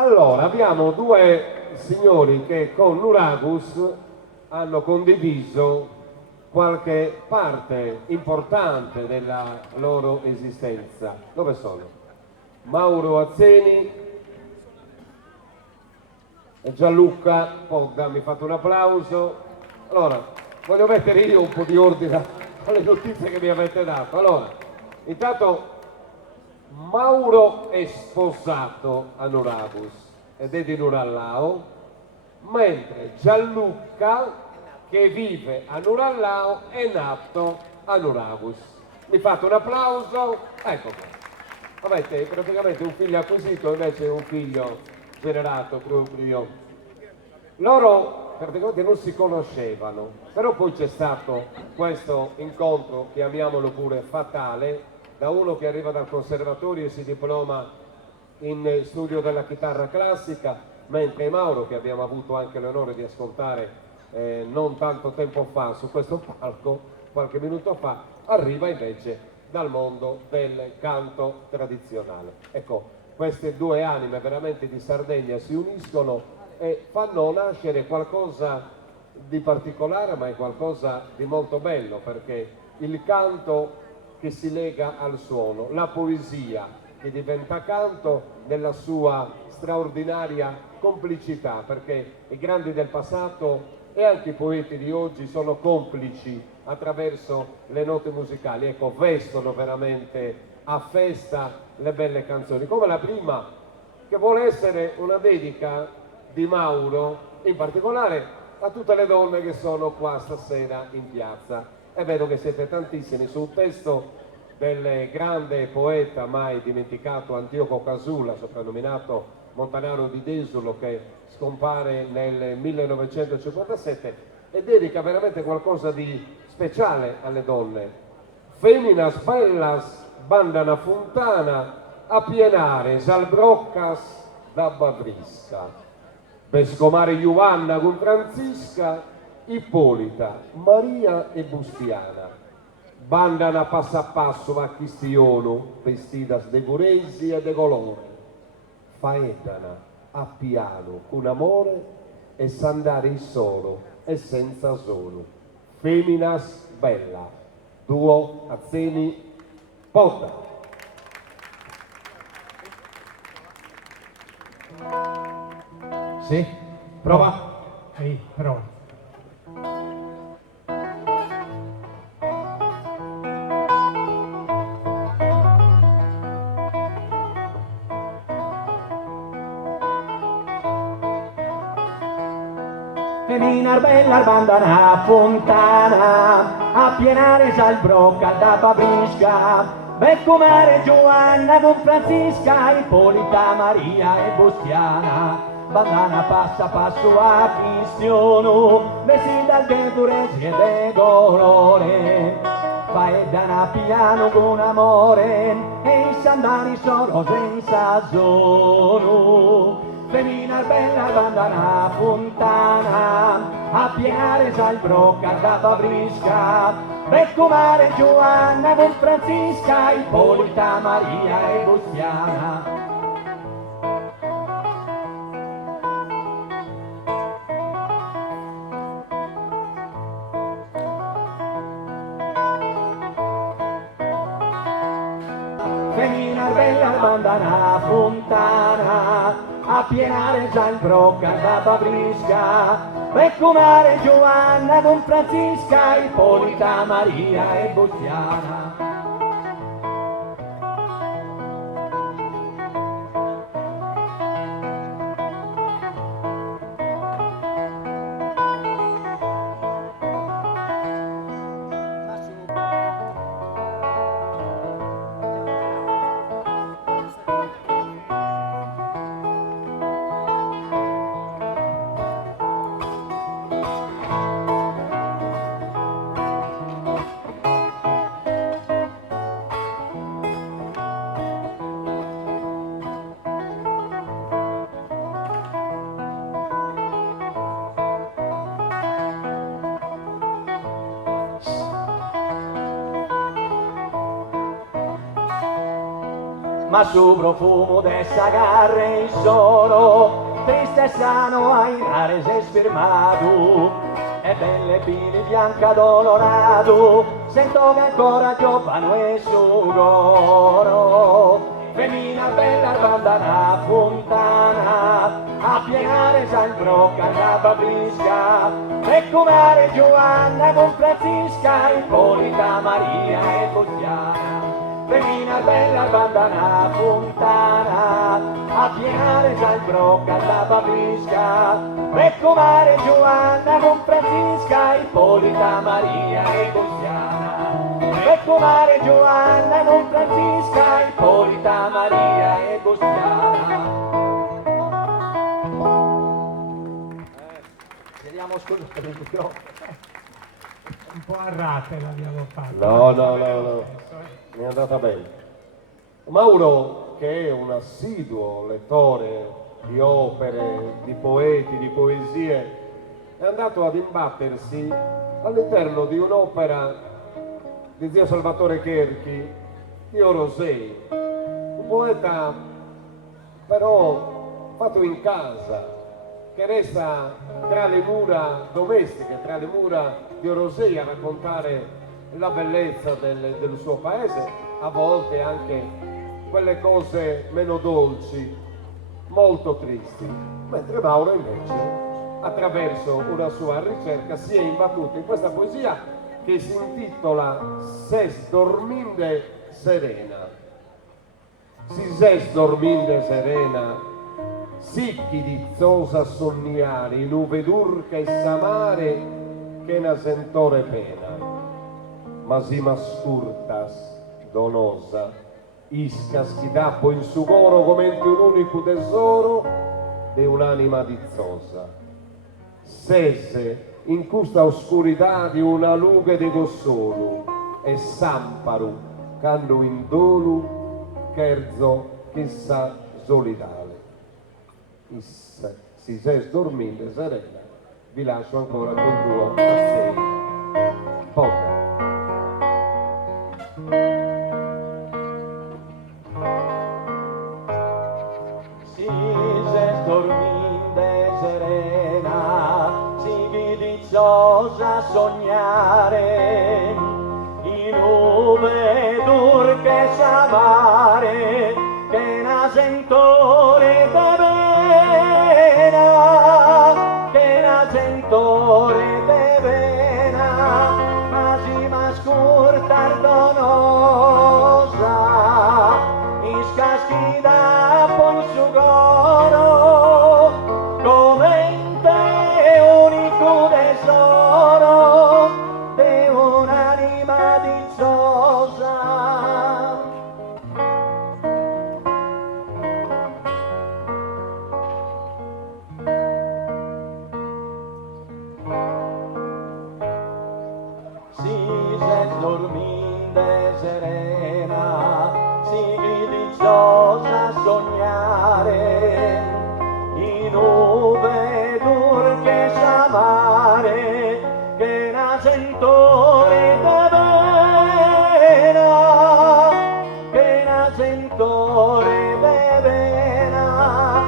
Allora, abbiamo due signori che con Nuragus hanno condiviso qualche parte importante della loro esistenza. Dove sono? Mauro Azzeni e Gianluca Podda, mi fate un applauso. Allora, voglio mettere io un po' di ordine alle notizie che mi avete dato. Allora, intanto Mauro è sposato a Nuragus ed è di Nurallao, mentre Gianluca, che vive a Nurallao, è nato a Nuragus. Mi fate un applauso? Ecco qua. Avete praticamente un figlio acquisito, invece un figlio generato proprio. Loro praticamente non si conoscevano, però poi c'è stato questo incontro, chiamiamolo pure fatale, da uno che arriva dal conservatorio e si diploma in studio della chitarra classica, mentre Mauro, che abbiamo avuto anche l'onore di ascoltare non tanto tempo fa su questo palco, qualche minuto fa, arriva invece dal mondo del canto tradizionale. Ecco, queste due anime veramente di Sardegna si uniscono e fanno nascere qualcosa di particolare, ma è qualcosa di molto bello, perché il canto che si lega al suono, la poesia che diventa canto nella sua straordinaria complicità, perché i grandi del passato e anche i poeti di oggi sono complici attraverso le note musicali, ecco, vestono veramente a festa le belle canzoni, come la prima, che vuole essere una dedica di Mauro, in particolare a tutte le donne che sono qua stasera in piazza, e vedo che siete tantissimi, su un testo del grande poeta mai dimenticato Antioco Casula, soprannominato Montanaro di Desulo, che scompare nel 1957 e dedica veramente qualcosa di speciale alle donne. Feminas bellas bandana fontana a pienare salbroccas da Bavrisca, Vescomare Giovanna con Francisca, Ippolita, Maria e Bustiana. Bandana passo a passo va Chistiono, vestidas de Guresi e de colori. Faedana a piano con amore e s'andare in solo e senza solo. Feminas bella, duo Azzeni Podda. Sì? Prova? Sì, prova. Feminar bella bandana fontana, a pienare salbrocca da Babrisca, Beccomare Giovanna con Francisca, Ippolita, Maria e Bustiana, bandana passa passo a Cristiono, vestita de durezza e de colore, faedana piano con amore, e i sandali sono senza sono. Feminar bella bandana fontana, a piare salbrocca da Babrisca, Beccomare Giovanna con Francisca, Ippolita, Maria e Bustiana. Feminar bella bandana fontana, a pienare salbrocca da Babrisca, Beccomare Giovanna con Francisca, Ippolita, Maria e Bustiana. ma su profumo dessa carne sono triste e sano ai mare sei sfirmato e belle bile bianca dolorato sento che ancora giovane e su coro femmina bella bandana fontana a pienare San Brocca la Babrisca e comare Giovanna con Francisca Ippolita Maria e Costiana femmina bella bandana fontana a pienare San Brocca la Babrisca e comare Giovanna con Francisca Ippolita Maria e Costiana e comare Giovanna con Francisca Ippolita Maria e Costiana. Vediamo scusa il microfono. Un po' a rate l'abbiamo fatto. No, mi è andata bene. Mauro, che è un assiduo lettore di opere, di poeti, di poesie, è andato ad imbattersi all'interno di un'opera di zio Salvatore Cherchi, Io Rosei, un poeta però fatto in casa, che resta tra le mura domestiche, tra le mura di Orosei a raccontare la bellezza del suo paese, a volte anche quelle cose meno dolci, molto tristi, mentre Mauro invece, attraverso una sua ricerca, si è imbattuto in questa poesia che si intitola Ses dorminde serena. Si ses dorminde serena, sicchi dizzosa sonniare, in uvedur che s'amare che na sentore pena, ma si mascurtas donosa, iscas chi dappo in su coro come un unico tesoro de un'anima dizzosa. Sese in questa oscurità di una luce di consolo e samparu cando in dolu cherzo chissà solidale. Si sei dormite serena, vi lascio ancora con tuo a poca. Si sei dormite serena, si dizzosa sognare, in nube dur che s'amare, che na sentore te vena, che na sentore te vena, ma si mascurtar donosa, iscaschida poi su coro, come in te unico tesoro, de un'anima dizzosa. Si se dorminde serena, si dizzosa sognare, in nube dur che s'amare, che na sentore te vena, che na sentore te vena,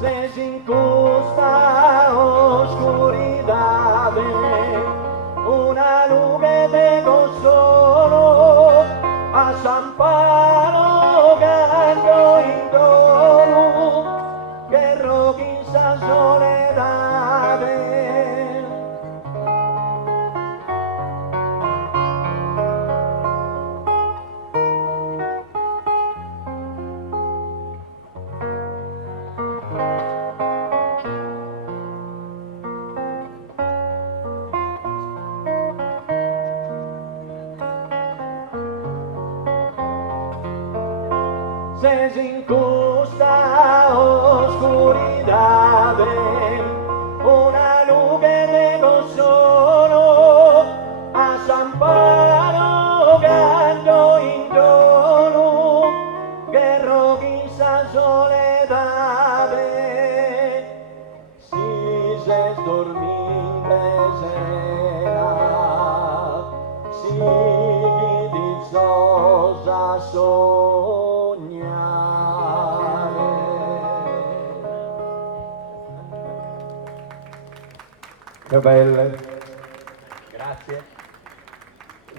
se si incusta oscuridade, una luce de consolo, a San Palo canto in dono, che roquisa soledade. Se si incusta oscuridade, una luce de consolo, a San Palo canto in dono, che roquisa soledade. Si se dormite serena, si dizzosa sognare. che belle. Grazie.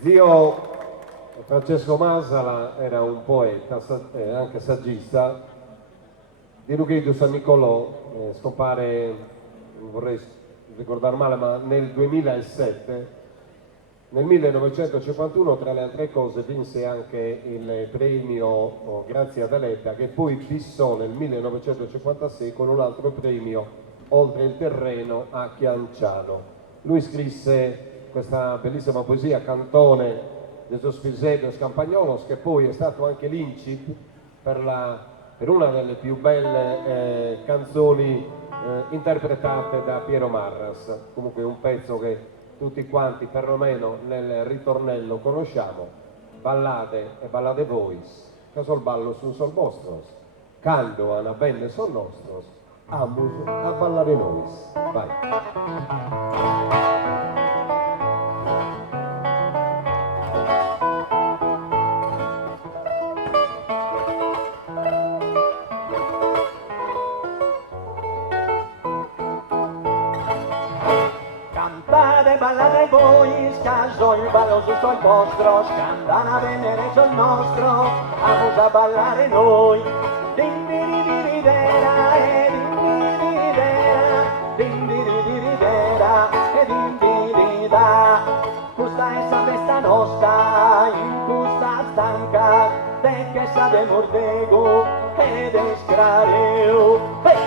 Zio Francesco Masala era un poeta e anche saggista di Rughedo San Nicolò, scompare, non vorrei ricordare male, ma nel 2007. Nel 1951, tra le altre cose, vinse anche il premio Grazia Deledda, che poi fissò nel 1956 con un altro premio Oltre il terreno a Chianciano. Lui scrisse questa bellissima poesia, Cantone de Sospisedo Scampagnolos, che poi è stato anche l'incip per una delle più belle canzoni interpretate da Piero Marras. Comunque un pezzo che tutti quanti perlomeno nel ritornello conosciamo, ballate e ballate vois, che sol ballo su sol vostros, cando ana bende son nostros, amus a ballare nois. Vai. Cantate, ballate voi, scaso il ballo giusto il vostro, scandana venere sul nostro, amus a ballare noi. Dindirididera e dindirididera, dindirididera e dindirida. Questa è sa festa nostra, in questa stanca, de che sa de mordego ed escrareu. Hey!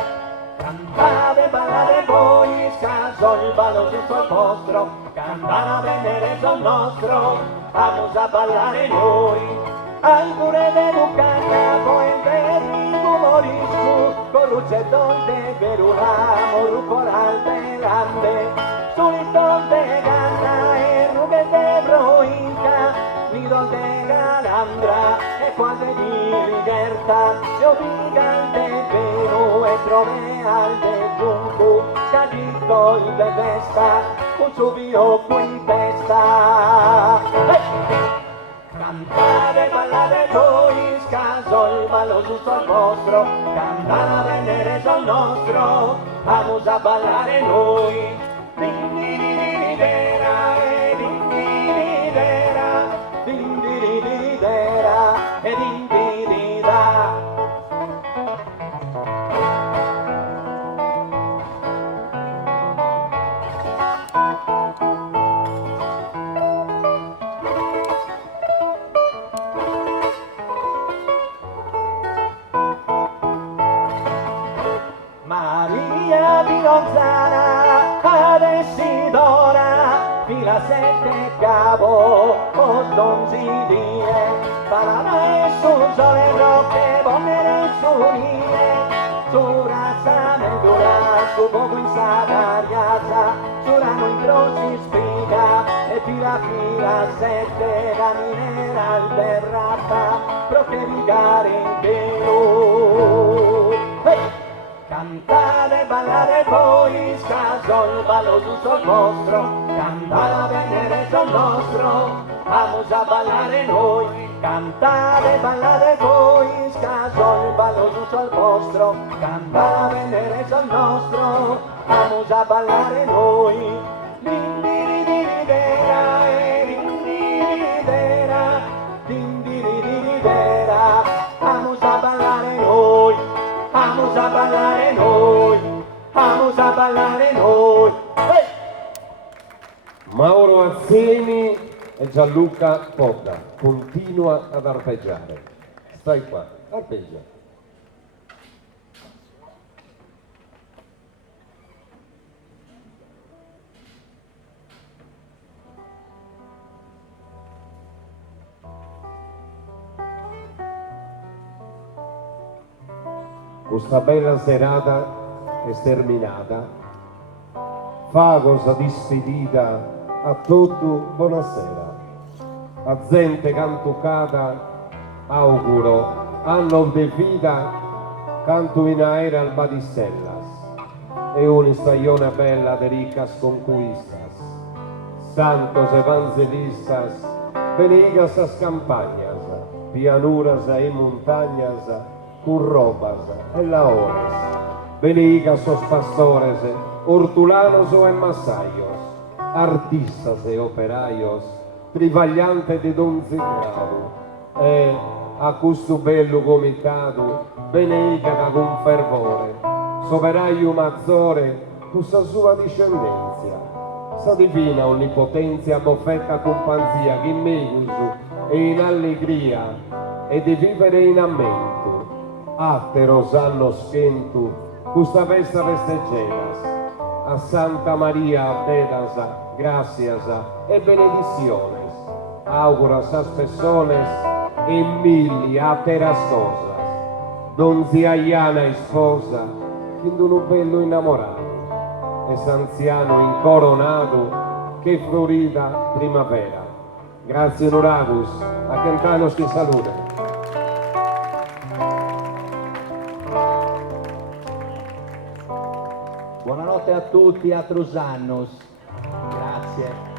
Cantate, ballate voi, scaso il ballo giusto al vostro, cantana venere sul nostro, amus a ballare noi. Alcune d'educata, poi per umoriscu, corrucetto de veruna, morrucoral de lande, sulito de gana e rughe de broinca, nido de galandra e quante di libertà, e obigan de vero e trove al de giuncu, cadito il de festa, un subio qui in testa. Cantare, ballare voi, scaso il ballo giusto al vostro, cantare, venere sul nostro, amus a ballare noi. Dindirididera e dindiridera, dindirididera e dindirida. Maria di Gonzana, adesso d'ora, fila sette cavo, o donzidie, palana e su sole rocche, bonnere su nie, su razza medura, su poco in sagariazza, su rano in crossi spiga, e fila sette camminera alberrata, pro che rigare in vero. Hey! Cantate, ballate voi, scaso il ballo giusto il vostro, cantate, venere sul nostro, amus a ballare noi. Cantate, ballate voi, scaso il ballo giusto il vostro, cantate, venere sul nostro, amus a ballare noi. Dindirididera e dindirididera, dindirididera, amus a ballare noi. Amus a ballare noi, amus a ballare noi. Hey! Mauro Azzeni e Gianluca Podda, continua ad arpeggiare. Stai qua, arpeggia. Questa bella serata è sterminata, fa cosa di spedita a tutti buonasera, a gente cantucata auguro, anno de vida canto in aera al badistellas, e una stagione bella de ricas conquistas, santos evangelistas, benigas as campañas, pianuras y montañas, con robas e laores, benigas os pastores, hortulanos e masaios, artistas e operaios, trivagliante di donzigrado, e a questo bello comitato benedica con fervore, soveraio mazzore, tu sa sua discendenza, sa divina onnipotenzia, moffetta companzia, che megusu e in allegria, e di vivere in ammento, atteros hanno spento, questa festa festeggeras, a Santa Maria Dedasa, gracias e benedicciones, auguras as personas e milli ateras cosas, donzia Iana e sposa, quindi un bello innamorato, e s'anziano incoronato, che florida primavera. Grazie Nuragus, a cantanos ti saluta. Buonanotte a tutti, a Trusannos. Grazie.